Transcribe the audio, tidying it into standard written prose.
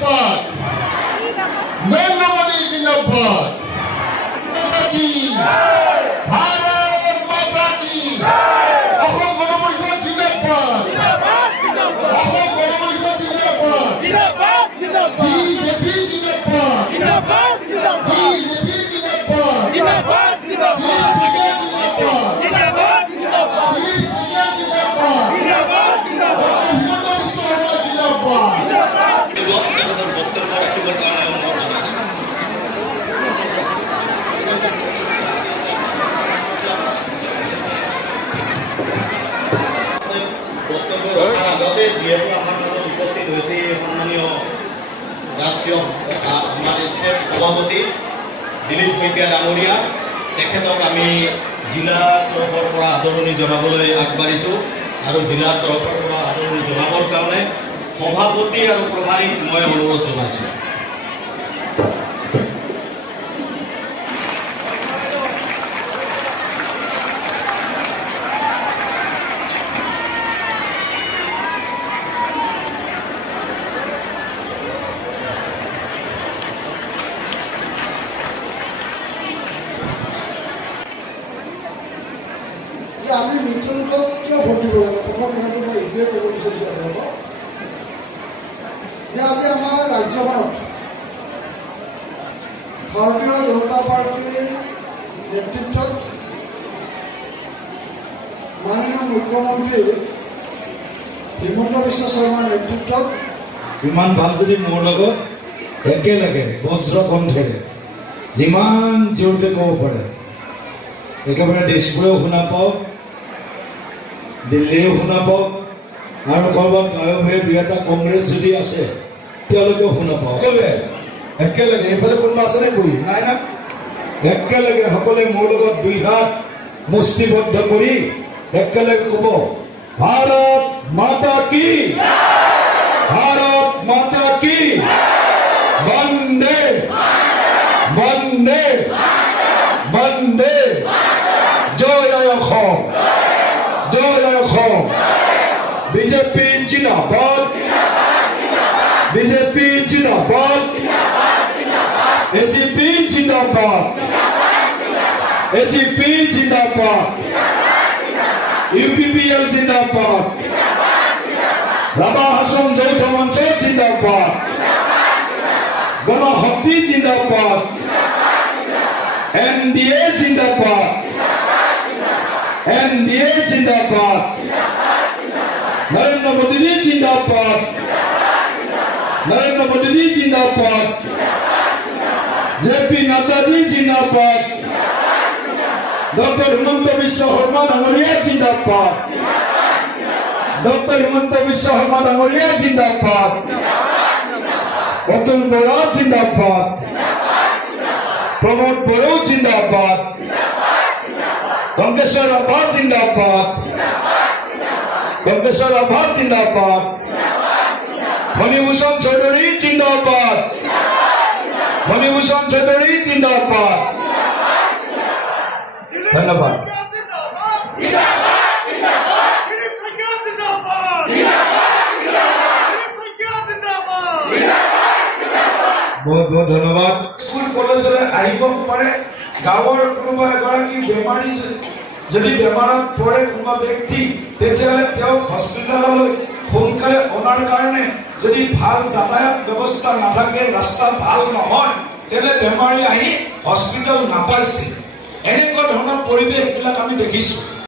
जिंदाबाद नरेंद्र मोदी जिंदाबाद भारत माता की অসম গণ পৰিষদ জিন্দাবাদ অসম গণ পৰিষদ জিন্দাবাদ বিজেপি জিন্দাবাদ বিজেপি জিন্দাবাদ আগতে যিহেতু আমাৰ মাজত উপস্থিত হৈছে সন্মানীয় ৰাষ্ট্ৰীয় আমাৰ ষ্টেট সভাপতি দিলীপ শইকীয়া ডাঙৰীয়া, তেখেতক আমি জিলাৰ তৰফৰ পৰা আদৰণি জনাবলৈ আগবাঢ়িছোঁ আৰু জিলাৰ তৰফৰ পৰা আদৰণি জনাবৰ কাৰণে সভাপতি আৰু প্ৰভাৰীক মই অনুৰোধ জনাইছোঁ। আমি মৃত্যুঞ্জক কিয় ভোট দিব লাগে প্ৰথম কথাটো মই এইটোৱে ক'ব বিচাৰিছোঁ আপোনালোকক যে আজি আমাৰ ৰাজ্যখনত ভাৰতীয় জনতা পাৰ্টীৰ নেতৃত্বত মাননীয় মুখ্যমন্ত্ৰী হিমন্ত বিশ্ব শৰ্মাৰ নেতৃত্বত ইমান ভাল যদি মোৰ লগত একেলগে বজ্ৰকণ্ঠেৰে যিমান জোৰকে ক'ব পাৰে একেবাৰে দেশবোৰেও শুনা পাওক, দিল্লীয়েও শুনা পাওক আৰু ক'ৰবাত গাঁৱে দুই এটা কংগ্ৰেছ যদি আছে তেওঁলোকেও শুনা পাওক। একেলগে এইফালে কোনোবা আছেনে বহি নাই না? একেলগে সকলোৱে মোৰ লগত দুই হাত মুষ্টিবদ্ধ কৰি একেলগে ক'ব ভাৰত মাতা কি, ভাৰত মাতা কি, বন্দে বন্দে বন্দে, জয় অসম, জয় অসম, বিজেপি জিন্দাবাদ, বিজেপি জিন্দাবাদ, এজিপি জিন্দাবাদ, এজিপি জিন্দাবাদ, ইউপিপিএল জিন্দাবাদ, রাভা হাসন যৌথ মঞ্চ জিন্দাবাদ, গণশক্তি জিন্দাবাদ, एनडीए जिंदाबाद, एनडीए जिंदाबाद, नरेंद्र मोदी जी जिंदाबाद, नरेंद्र मोदी जी जिंदाबाद, जेपी नड्डा जी जिंदाबाद, डॉक्टर हिमंत बिश्व शर्मा डांगरिया जिंदाबाद, डॉक्टर हिमंत बिश्व शर्मा डांगरिया जिंदाबाद, अतुल बोरा जिंदाबाद, प्रमोद बोरो जिंदाबाद, गंगेश्वर आभार जिंदाबाद, गंगेश्वर आभार जिंदाबाद, मणिभूषण चौधरी जिंदाबाद, मणिभूषण चौधरी जिंदाबाद। धन्यवाद। बहुत बहुत धन्यवाद। स्कूल कॉलेजले আহিব পাৰে গাঁৱৰ কোনোবা এগৰাকী বেমাৰী যদি বেমাৰত পৰে কোনোবা ব্যক্তি তেতিয়াহ'লে তেওঁ হস্পিটেললৈ সোনকালে অনাৰ কাৰণে যদি ভাল যাতায়াত ব্যৱস্থা নাথাকে, ৰাস্তা ভাল নহয়, তেনে বেমাৰী আহি হস্পিটেল নাপাইছে। এনেকুৱা ধৰণৰ পৰিৱেশবিলাক আমি দেখিছোঁ।